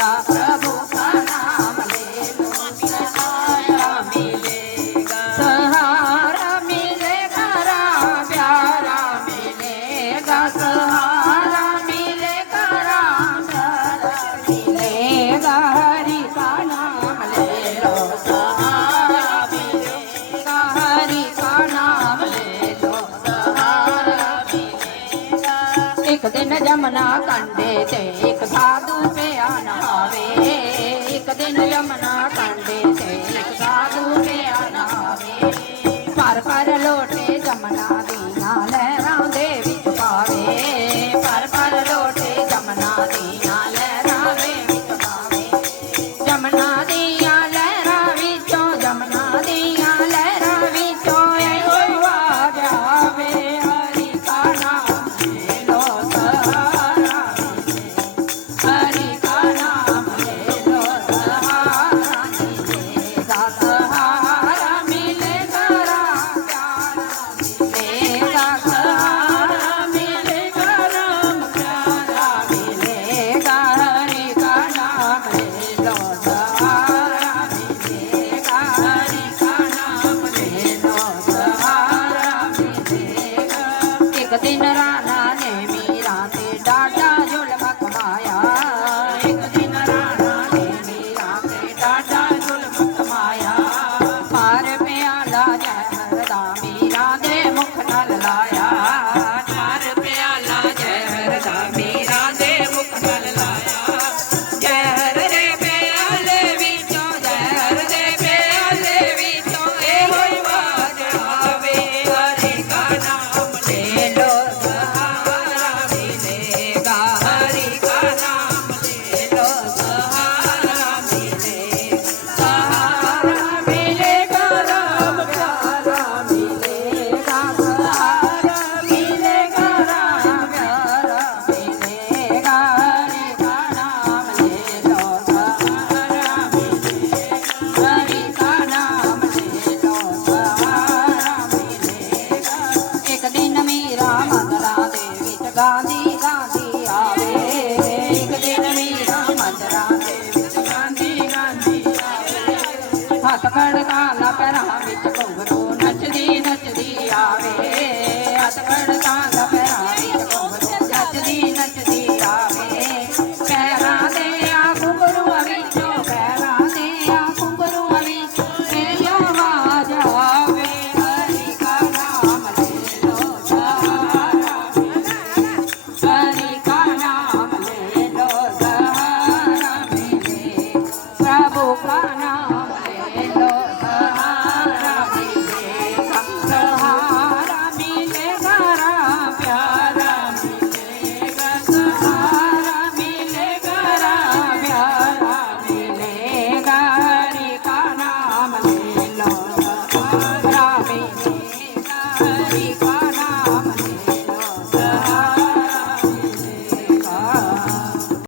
मिलेगा, प्रभु का नाम ले लो सहारा मिलेगा, सहारा मिलेगा, राम प्यारा मिलेगा, सहारा मिलेगा, राम प्यारा मिलेगा, हरि का नाम ले लो सहारा मिलेगा, हरि का नाम ले लो सहारा मिलेगा। एक दिन यमुना कंढे ते एक साधु पे नहावे, एक दिन यमुना